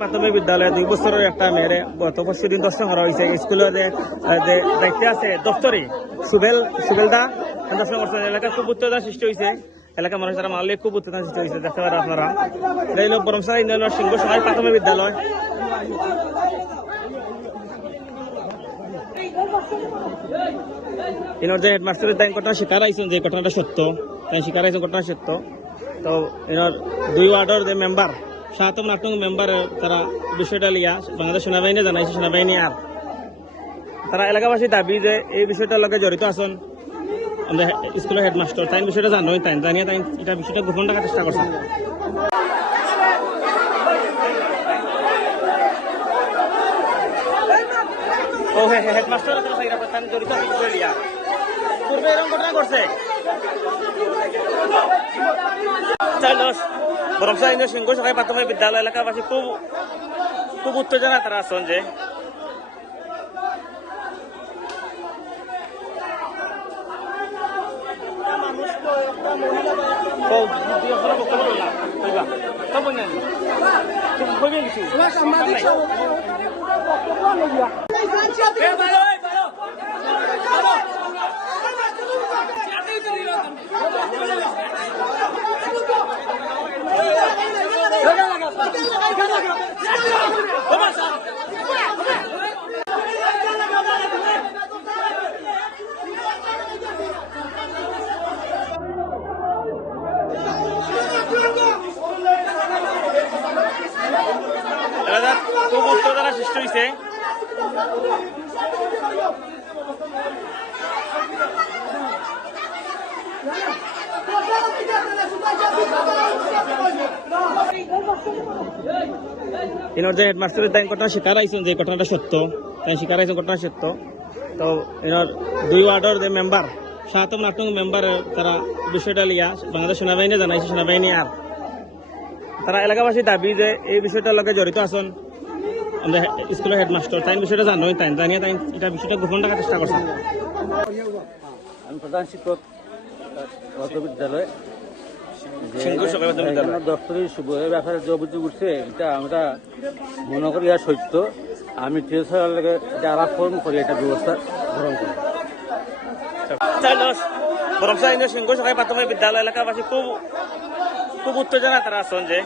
প্রাথমিক বিদ্যালয়ে 2 বছরের একটা মেয়েরে গত পরশুদিন দর্শন করা হয়েছে। স্কুলে দায়িত্বে আছে দপ্তরি সুবেলদা দর্শন করছেন। এলাকায় খুব উত্তেজনা সৃষ্টি হয়েছে। এলাকার মানুষ যারা মারলে খুব উত্তেজনা সৃষ্টি হয়েছে, দেখতে পারেন আপনারা। এই হলো বরমসারা ইউনিয়নের সিংহ সহায় প্রাথমিক বিদ্যালয়। ইনার যে হেডমাস্টারের তাই ঘটনা শিকার আইছেন, যে ঘটনাটা সত্য, তাই শিকার আইছেন ঘটনা সত্য। তো ইনার 2 ওয়ার্ডের যে মেম্বার 7 এবং 8 নং মেম্বার তারা বিষয়টা লিয়া বাংলাদেশ সেনাবাহিনী জানাইছে। সেনাবাহিনী আর তারা এলাকাবাসীর দাবি যে এই বিষয়টার লগে জড়িত আছেন আমাদের স্কুলের হেডমাস্টার। তাই বিষয়টা জানোই, তাই জানিয়ে তাই এটা বিষয়টা গোপন রাখার চেষ্টা করছেন। ও হেডমাস্টার জড়িত বিষয় লিয়া পূর্বে এরকম ঘটনা করছে। বরমসা ইউনিয়ন সিংহ সহায় প্রাথমিক বিদ্যালয় এলাকাবাসী খুব উত্তেজনা তারা আছেন যে খুব উত্তেজনা সৃষ্টি হয়েছে। ইনার যে হেডমাস্টারের তাই ঘটনা শিকার আইছেন, যে ঘটনাটা সত্য, তাই শিকার আইছেন ঘটনা সত্য। তো ইনার 2 ওয়ার্ডের যে মেম্বার 7 এবং 8 নং মেম্বার তারা বিষয়টা লিয়া বাংলাদেশ সেনাবাহিনী জানাইছে। সেনাবাহিনী আর তারা এলাকাবাসীর দাবি যে এই বিষয়টার লগে জড়িত আছেন আমাদের স্কুলের হেডমাস্টার। তাই বিষয়টা জানোই, তাই জানিয়ে তাই এটা বিষয়টা গোপন রাখার চেষ্টা করছেন। আমি প্রধান শিক্ষক বিদ্যালয় দপ্তরি সুবের ব্যাপারে যে অভিযোগ উঠছে এটা আমরা মনে করি আর সত্য। আমি টিএসআর লাগে এটা আলাপ ফোন করি, এটা ব্যবস্থা গ্রহণ করি। বরমসা ইউনিয়ন সিংহ সহায় প্রাথমিক বিদ্যালয় এলাকাবাসী খুব উত্তেজনা তারা আছেন যে